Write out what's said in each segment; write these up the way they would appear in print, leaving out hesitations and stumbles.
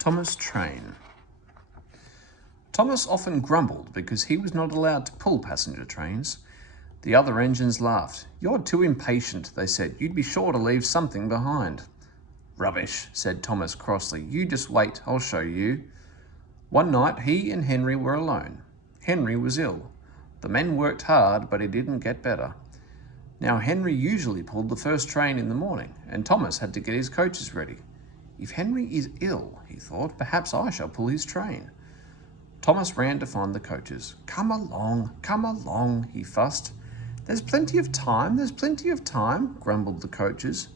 Thomas' train. Thomas often grumbled because he was not allowed to pull passenger trains. The other engines laughed. "You're too impatient," they said. "You'd be sure to leave something behind." "Rubbish," said Thomas crossly. "You just wait, I'll show you." One night he and Henry were alone. Henry was ill. The men worked hard, but he didn't get better. Now Henry usually pulled the first train in the morning, and Thomas had to get his coaches ready. "If Henry is ill," he thought, "perhaps I shall pull his train." Thomas ran to find the coaches. Come along," he fussed. There's plenty of time, grumbled the coaches.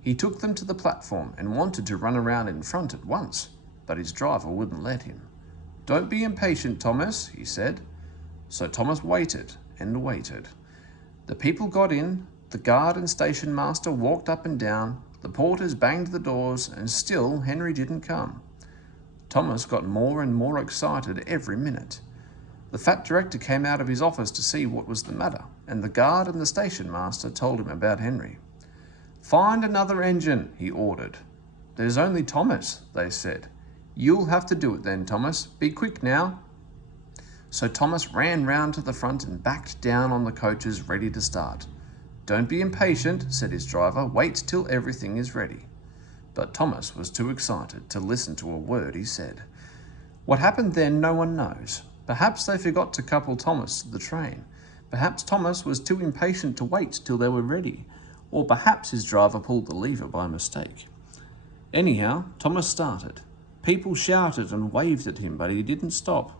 He took them to the platform and wanted to run around in front at once, but his driver wouldn't let him. "Don't be impatient, Thomas," he said. So Thomas waited and waited. The people got in, the guard and station master walked up and down, the porters banged the doors, and still Henry didn't come. Thomas got more and more excited every minute. The fat director came out of his office to see what was the matter, and the guard and the station master told him about Henry. "Find another engine," he ordered. "There's only Thomas," they said. "You'll have to do it then, Thomas. Be quick now." So Thomas ran round to the front and backed down on the coaches, ready to start. "Don't be impatient," said his driver. "Wait till everything is ready." But Thomas was too excited to listen to a word he said. What happened then, no one knows. Perhaps they forgot to couple Thomas to the train. Perhaps Thomas was too impatient to wait till they were ready. Or perhaps his driver pulled the lever by mistake. Anyhow, Thomas started. People shouted and waved at him, but he didn't stop.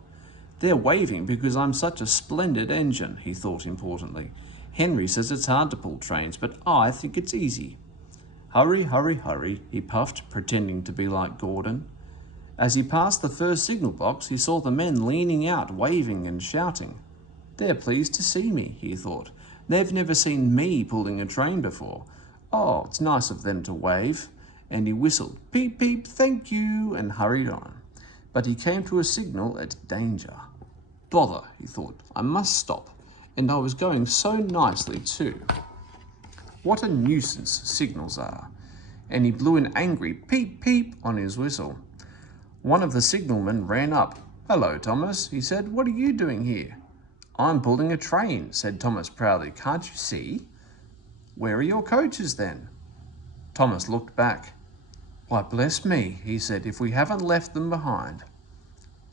"They're waving because I'm such a splendid engine," he thought importantly. "Henry says it's hard to pull trains, but I think it's easy." "Hurry, hurry, hurry," he puffed, pretending to be like Gordon. As he passed the first signal box, he saw the men leaning out, waving and shouting. "They're pleased to see me," he thought. "They've never seen me pulling a train before. Oh, it's nice of them to wave." And he whistled, "Peep, peep, thank you," and hurried on. But he came to a signal at danger. "Bother," he thought, "I must stop. And I was going so nicely too. What a nuisance signals are." And he blew an angry peep, peep on his whistle. One of the signalmen ran up. "Hello, Thomas," he said. "What are you doing here?" "I'm pulling a train," said Thomas proudly. "Can't you see?" "Where are your coaches then?" Thomas looked back. "Why, bless me," he said, "if we haven't left them behind."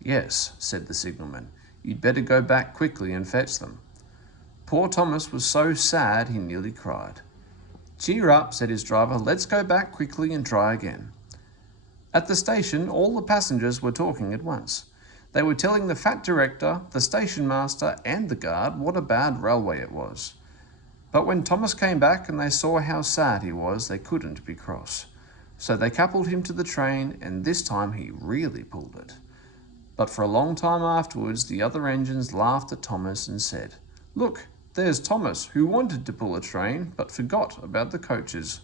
"Yes," said the signalman. "You'd better go back quickly and fetch them." Poor Thomas was so sad he nearly cried. "Cheer up," said his driver. "Let's go back quickly and try again." At the station, all the passengers were talking at once. They were telling the fat director, the station master, and the guard what a bad railway it was. But when Thomas came back and they saw how sad he was, they couldn't be cross. So they coupled him to the train, and this time he really pulled it. But for a long time afterwards, the other engines laughed at Thomas and said, "Look, there's Thomas, who wanted to pull a train, but forgot about the coaches."